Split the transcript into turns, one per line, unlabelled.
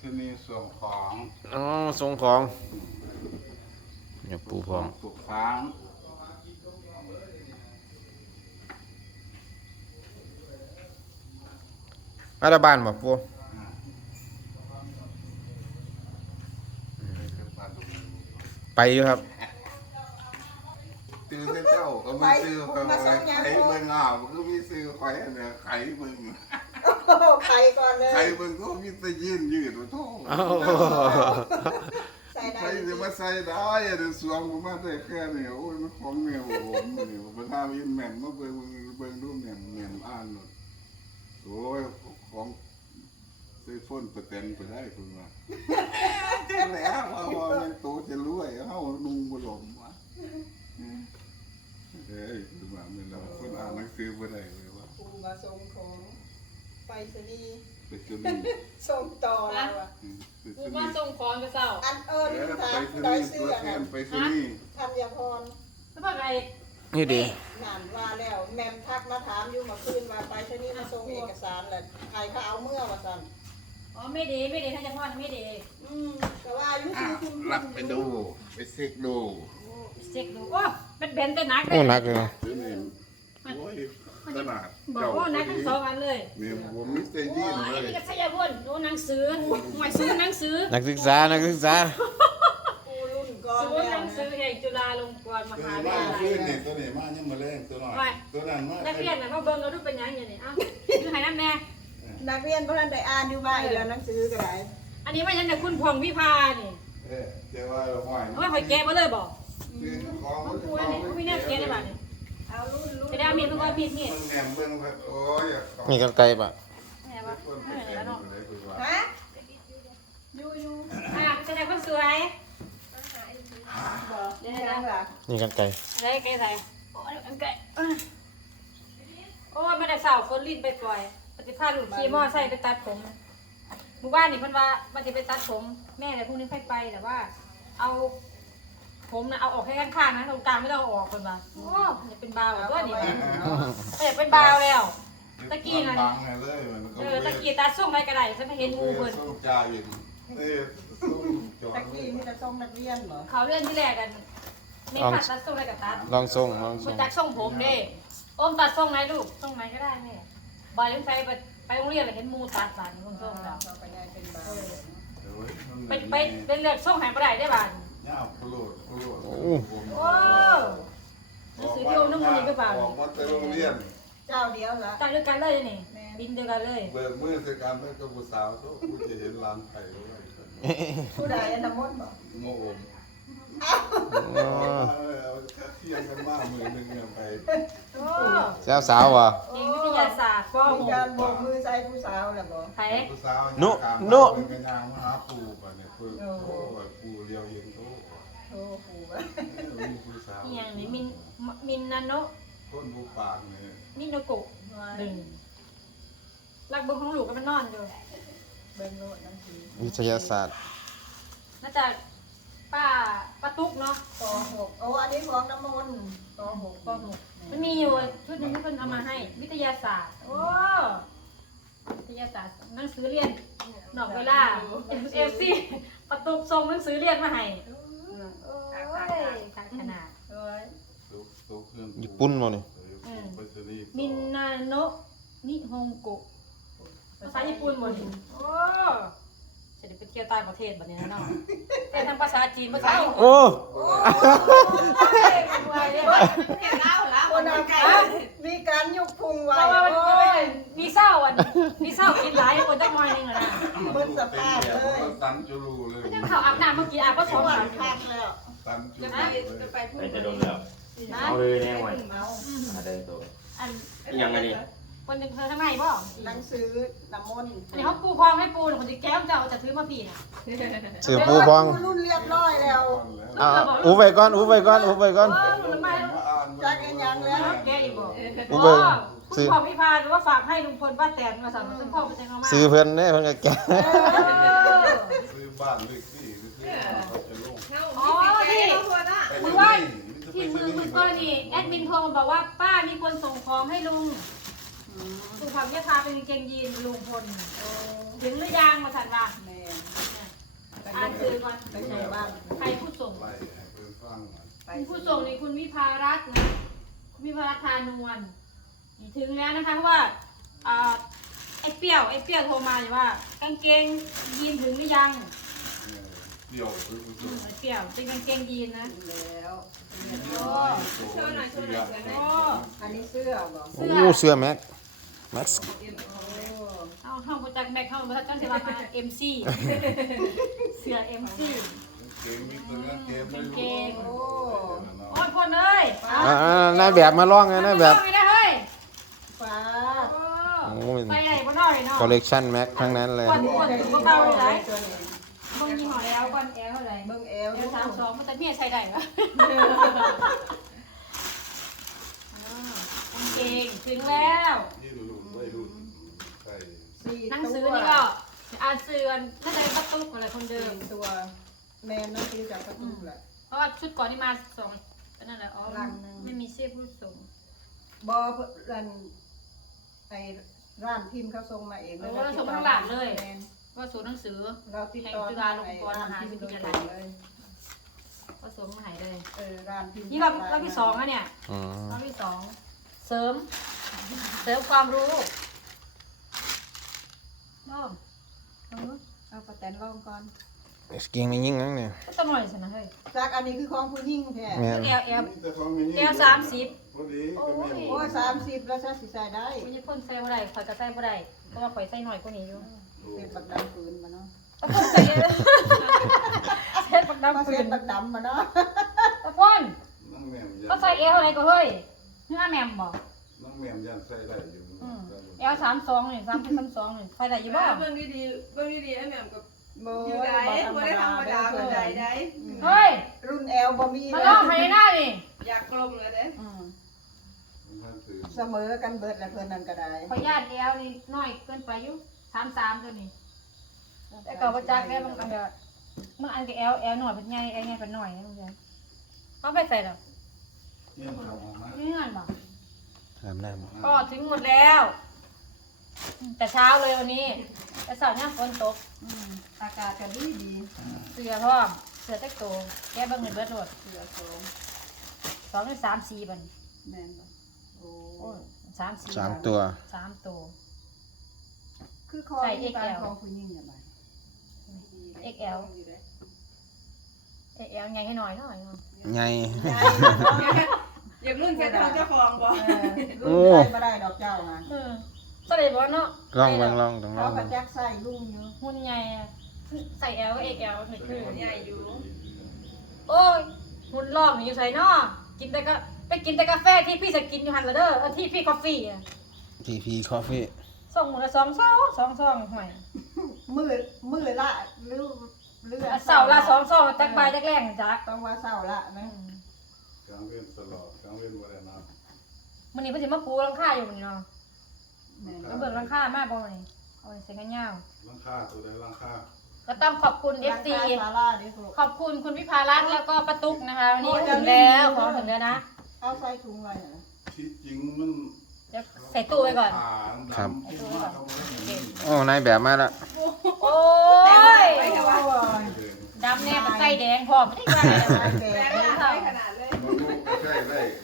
ที่นี่ส่วนของ
อ๋อส่งของเนี่ยปูพอง
ปลูกฟาง
มาตาบ้านบ่ปูไปอยู่ครับ
ซื้อเจ้าก็ไม่ซื้อไปไข่เบิ่งอ่ะมันก็มีซื้อไข่เนี่ยไข่เบิ่ง
ไข่ก่อนเลย
ไข่เบิ่งก็มีแต่ยืดโถ่
ใส่ได้
ใครจะมาใส่ได้เดี๋ยวสวมกูมาได้แค่นี้โอ้ยมันของแมวผมนี่ประธานยินแม่นมาเบิ่งดูแม่นอ่านหมดโอ้ยของซื้อฝนประเต็นไปได้คุณว่าแล้วว่ามันโตจะรวยเฮานุ่งบ่หลมวะเอ้ยคือว่ามันเราคนอ่านหนังสือบ่ได้เลยว่า
ปูมาส่งของไปสนีย์
ไปซื้อนี่
ส่งต่อแล้วอ่ะ
กูมาส่งของกระเจ้า
อันลืมถาม
ไปซื้อ
ดอย
นี่
เสื้
ตัว
อ
แท
น่ะ
นไปซื้อนี่
ธัญพร
แล้วพอไง
นี่ดี
งานว่าแล้วแมมทักมาถามอยู่เมื่อคืนว่าไปสนีย์มาส่งเอกสารแหละใครเขาเอาเมื่อว่าซั่น
อ๋อไม่ดีถ้าจะพอดไม่ดี
แต่ว่าอายุ
อ่ะ
คือคุณ
รับไปดูไปเช็คดู
เช็คดูโอ้เป็นเบนแต่นักเล
โอ้
ย
หนักเลยนะ
ซื้อนี่โอ้ยขนาด
บอกว่านักทั้งสองอันเลย
นี่ผมมิสเตอร์ยีน
อัน
เลย
นี้ก็ใช่ยาพ่นโอ้หนังสือหมายซื้อหนังสือ
นักศึกษา
ปูรุ่นก่อน
ซื้อ
แล้ว
หนังสือเอกจุฬาลงกรณ์ม
ตัว
หา
นี้
วิท
มาย
าลั
ขึ้น
ย
นี่ตัวนี้มายังมาแรงตัวหน่อยตัวนั้นมา
นักเรียนน่ะเขาเบิ่งเราดูเป็นยังไงเนี่ยอ้าวคือให้น้ำแน่
นักเรียนเพราะนั้นได้อ่านอยู่บ้านเดี๋ยวหนังสือก็ได้
อันนี้ว่าฉันแต่คุณพงวิภานี่
เจ้าว่าห้อย
โอ้ยหอยแกะมาเลยบอก
ของ
เขาพูดอันนี้เขาไม่น่าแกะได้บ้างเนี่ย
เอารุ่น
จะได้เอามีดมันก็มีดนี่
มันแหนมเบิ่งโอ้ย
มีกันไกลปะ
แม่ว่าไม่เห็นแล้วเนาะ
ฮะอยู่
จะได้คนสวย
บอกยังล่ะ
มีกันไกล
อะไรไกลใส่โอ้ยอันไกลโอ้ยไม่ได้สาวคนลิ้นไปปล่อยปฏิภาณหลุดขี่มอไซค์ไปตัดผมหมู่บ้านนี่เพิ่นว่ามันจะไปตัดผมแม่แต่พรุ่งนี้ค่อยไปแต่ว่า เอาผมนะเอาออกแค่ข้างๆนะตรงกลางไม่ต้องเอาออกคนว่าโอ้ยเป็นบาวแล้วก็นี่เป็นบาวแล้วตะกี้น่ะ
บังเลยมัน
ตะกี้ตาส่งไปกระไดฉันไปเห็นงูเพิ่น
สู้จ่าอีกสู้จอ
ตะกี้มีแต่ส่งนักเรียนเหรอ
เขาเรื่องที่แรกกันไม่ขาดตัดส่งอะไรกับตัด
ลองส่ง
มันจักส่งผมเด้โอมตัดส่งไหนลูกส่งไหนก็ได้แม่บอยยังไปโรงเรียนเลยเห็นมูตัดบานคนส่งแล้ว
เราไปได้เป็นบา
เป็นเลือกส่งหายไปได้บาน
เนี่ยโปรด
โอ้หนังสือที่โอน้ำมันนี่ก็บาน
ออกมาแต่โรงเรียน
เจ้าเดียวเหรอ
ตัดด้วยกันเลยนี่บินด้วยกันเลย
เบิกมือสิการแม่กับผู้สาวทุกผู้จะเห็นร้านไผ่ด้วย
ผู้ใดน้ำมนต์บอก
โง่อมเที่ยงกันมากมือหนึ่งเนี่ยไป
โอ้
เจ้าสาววะ
เองวิทยาศาสตร์ป
มีการโบกมือใส่ผู้สาวแหละบอก
ไผ่
ผู้สาวเป็นนางมหาปูป่ะเนี่ยปูปูเรียวเย็นโอ้
โอ้โห
มีผู้สาว
อย่างนี้มินนาโน
คนบูปากเนี่ย
นิโนโกะหนึ่งรักเบิ้งของลูกก็มันนอนอยู่
เบิ่งโน้ตนั่นคือ
วิทยาศาสตร์
น่าจะป้าตุ๊กเนาะ
ป .6 โอ้อันนี้ของน้ำมนต์ป
ป .6 มันมีอยู่ชุดหนึงที่เพิ่นเอามาให้วิทยาศาสตร์โอ้วิทยาศาสตร์หนังสือเรียนนอกเวลาเอฟซีป้าตุ๊กส่งหนังสือเรียนมาให้โอ้ยขนาด
.6 เอ้ย
ตุ๊กเครื่อง
ญี่ปุ่นบ่นี่
มินนาโนะนิฮงโกะภาษาญี่ปุ่นหมดนี่โอ้จะได้ไปเที่ยวต่างประเทศแบบนี้นะเนาะแต่ทางภาษาจีนภาษาญี่ปุ่น
โอ้
คนเอามีการยกพุงไว้
เพราะว่ามัน
โอ้ย
มีเศร้ามีเศร้ากินหลายคนจักหน่อยนึงอะนะ
เบิ่งสภาพเลย
ตันจูรูเลย
ยังเขาอาบน้ำเมื่อกี้อาบก็สอง
ห
วั
วาน นคักแล้ว
ตันจูรู
ไปจะโดนแล้ว
นะ
เอาเลยแน่วัน
เมา
มาเดินตัว
อัน
ยังไงดิ
คนหนึ่งเธอทำไมบ่
หนังสือน้ำมนต์
อันนี้เขาปูพองให้ปูคนที่แก้วจะเอาจะถือมาปีน่ะ
สื่อปูพอง
รุ่นเรียบร้อยแล้ว
อ่าอูไปก่อนอูไปก่อนอูไปก่อน
ทำไม
จักกันยังแล้ว
แกอีกบ่
อู
โอ้
ไป
คุณพ่อพิพาหรือว่าฝากให้ลุงพลป้าแตนมาสั่งซึ่งพ่อเป็นจังเอามา
ซื้อเพิ่นเด้เพิ่นก็แก่
ซื้อบ้านเลขที่ซื้อเขาจะลง
อ๋อที่มือว่าที่มือก็นี่แอดมินโทรมาบอกว่าป้ามีคนส่งของให้ลุงสุขภาพยาพาเป็นกางเกงยีนลุงพลถึงหรือยังมาสั่นว่า
แม่
เก่อน
ไปใช้บ้าน
ใครผู้ส่ง
ไล่ให้เพิ่นฟังหน่อย
ไป
ผู้ส่งนี่คุณวิภารัตน์นะคุณวิภารัตน์พานวลนี่ถึงแล้วนะคะเพราะว่าไอ้เปรี้ยวโทรมาอยู่ว่ากางเกงยีนถึงหรือยัง
เดี๋ยวเพิ่น
ไอ้เปรี้ยวเป็นกางเกงยีนนะ
แล้ว
โอ้
อันนี้เสื้อบ่
โอ้เสื้อแม็กซ์
เอาห้องประจักษ์แม็กเข้ามาจังสิว่ามาเอ็มซีเสือเอ็มซี
เกมมีตัวเกมไม่รู้
เกง
โอ้
โอ้ยคนเอ้ย
นายแบบมาลองไงนายแบบ
ไม่ได้เฮ้ย
ฟ้า
โอ้
ใส่ไหนบ่น้อยเนาะ
คอลเลกชันแม็กทั้งนั้นเลย
ก่อนถึงก็เบาเลยไหน
ตัวนี้
มึงยี่ห้อแล้วก่อนแอลเท่าไหร่
เบิ่งเอว
แอล32มันแต่เมียใช้ได้เหรกางเกงถึงแล้ว
นี่รู้ไม่รู้ใช่
หนังสือนี่ก็อ่านสื่อกันน่าจะเป็นประตูอะไรคนเดิม
ตัวแม่นั่นคือจากประตูแหละ
เพราะว่าชุดก่อนนี่มา2นั่นแหละอ๋อไม่มีเสื้อผู้ส่ง
บอรันไอร้านพิมพ์เขาส่งมาเอง
ว่าส่งมาทางหลานเลยว่าศูนย์หนังสือ
เราติดต่อร้านพิมพ์เลย
ก็ส่งมาให้เลย
ร้านพิมพ์
นี่รอบที่2แล้วเนี่ย
อืม
รอบที่2เสริมความรู้น้อง
เอาประแตนลองก่อน
สกิงไม่ยิ่งนั่งเนี่ย
ก็ต้องหน่อยสินะเฮ้ย
จากอันนี้คือของผู้หญิงแท้
แม่น
แอล
แต่ของมีนี่
แอล30
พอดี
โอ้ย
โอ้30แล้วจะสิใส่ได้
คุณจะพ่นใส่บ่ได้ข่อยก็ใส่บ่ได้เพราะว่าข่อยใส่หน่อยกว่านี้อยู่
เป็นบักดำปืนมาเนาะ
ตะพ่นใส่เฮ็ดปัก
มา
ดำปื
เซ็
น
นบักดำมาเนาะ
ตะพ่น
น้องแหม่ม
ก็ใส่เอลอะไรก็เฮ้ยเนื้อแหม่มบ่
น้องแหม่มยันใส่ได้อยู่
เอล32นี่32นี่ใส่ได้อยู่บ่
เบิ่งดีๆเบิ่งดีๆไอ้แหม่มกับ
โอ้
อยู่
ย
ได้บ่ได้ธรรมดาบ่ได้ได้
เฮ้ย
รุ่นแอลบ่มี
มาลองให้หน้านี่
อยากกลมเลยเด้
เสมอกันเบิดแล้วเพิ่นนั่นก็ได้
ขอญาตเอลนี่น้อยเกินไปอยู่33ตัวนี้แต่ก็บ่จักแค่มันก็แบบมันอันก็เอลหน่อยเป็นใหญ่ใหญ่เป็นน้อยนะมันจะเอาไปใส่ดอก
เนี่ยเขาออกมา
นี่นั่นบ่
ทำได้หมด
ก็ถึงหมดแล้วแต่เช้าเลยวันนี้แต่เสาร์เนี่ยฝนตก
อากาศก็ดีดี
เสือพร้อมเสือแตกโตแกเบิ่งเงินเบิดโหลด
เสือโสม
2 ถึง 3 4บัด
แม่นบ่โอ้
โอ้ย3 4
3 ตัว
3ตัว
คือคอที่บ้านของผู้หญิงเนี่ยบ่
XL XL ใหญ่ให้หน่อยเนาะ
ไง
อยากรุ่นแค่ทางเจ้าของบ่
รุ่นใส่บ่ได้ดอกเจ้าฮะ
สะเลยบ่เนาะ
ลองเบิ่งลองต้องล
เขา
อง
ก็
เบิ่ง
จักใส่ลุงอยู่
หุ่นใหญ่อะใส่ L ก็ XL ไม่คือ
ใหญ่อยู่
โอ้ยหุ่นลอกนี่อยู่ใส่เนาะกินแต่ก็ไปกินแต่กาแฟที่พี่จะกินอยู่หั่นละเด้อที่พี่กาแฟอ่ะ
TP Coffee
ส่งมื้อละ2 ซองห่วย
มือละหรือ
เสาร์ละ2 ซองจักใบจักแรงจัก
ต้องว่าเสาร์ละนะ
กลางเว้นตลอดกลางเว้นบ่ได้นอน
มื้อนี้เพิ่นสิมาปูหลังคาอยู่มื้อนี้เนาะ
แม่น
แล้วเบิ่งหลังคามาบ่นี่เอาใส่กันยาว
ราคาตัวใดราคา
ก็ต้องขอบคุณ FC
ศาลาดิครู
ขอบคุณคุณวิภารัตน์แล้วก็ป้าตุ๊กนะคะวันนี้ถึงแล้วของถึงแล้วนะ
เอาใส่ถุงไว้นะ
ที่จริงมัน
เดี๋ยวใส่ตู้ไว้ก่อน
ครับ
ใส่ตู้ไว้ก่อน
โอ้นายแบบมาแล้ว
โอ้ยดำแน่เป็นไส้แดงพร้อมไม่ได้ว่าอะไร
แม่
แม่
แม่
ได้ขนาดเลย
มันลูกใกล้ได้